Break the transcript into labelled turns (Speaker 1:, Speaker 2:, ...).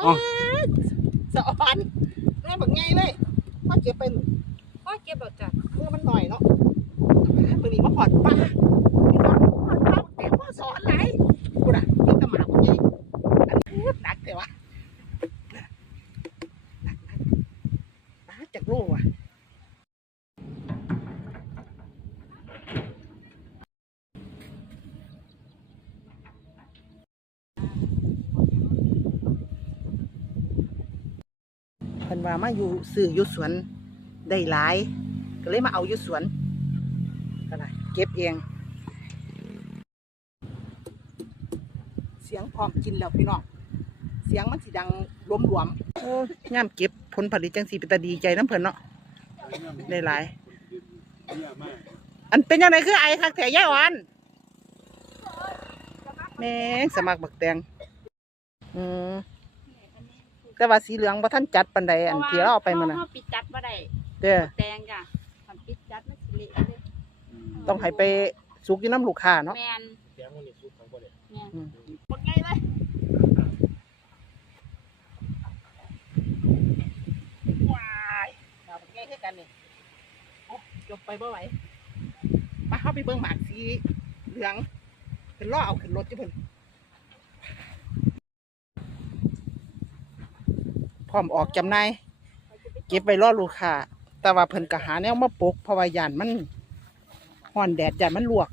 Speaker 1: อ๋อ
Speaker 2: สะออนแม่บักไงเลยพ่อเก็บเป็น
Speaker 3: พ่อเก็บดอกจ้ะ
Speaker 2: เมื่อมันหน่อยเนาะมือนี้มาพอดป้าพี่น้องพอดป้าแต่พ่อสอนไรกูน่ะนี่ตะหมาบักไงอันนี้พูดหนักแต่ว่าหนักหนักป้าจากโลกว่ะ พิ่นว่ามาอยู่ซื้ออยู่สวนได้หลาย ก็เลยมาเอาอยู่สวนก็ได้เก็บเอง เสียงพร้อมกินแล้วพี่น้องเสียงมันสิดังหลวมๆโอ้ย่ามเก็บผลผลิตจังสีเป็นตาดีใจน้ำเพิ่นเนาะได้หลาย อันเป็นยังไงคือไอ้คักแถย่ายอ่อนแม่สมัครบักแตงอืม แต่ว่าสีเหลืองบ่ท่านจัดปันใดอันที่เราเอาไปมันน่ะ
Speaker 3: เฮาปิดจัดบ่ได้
Speaker 2: เด้อ
Speaker 3: แตงจ้ะทำปิดจัดมันสิเละเลย
Speaker 2: ต้องให้ไปสุกอยู่น้ำลูกค้าเนาะ
Speaker 3: แม่น
Speaker 1: เสียงมันนี่สุดของบ่ได้
Speaker 3: แม่น
Speaker 2: หมดไงเลยว้ายมาหมดไงคือกันนี่โอ้จบไปบ่ไหวไปเข้าไปเบิ่งหมากสีเหลืองเป็นล่อเอาขึ้นรถจ้ะเพิ่น ร้อมออกจำหน่ายเก็บไปรอลูกค้าแต่ว่าเพิ่นก็หาแนวมาปกเพราะว่าย่านมันห่อนแดดย่านมันลวก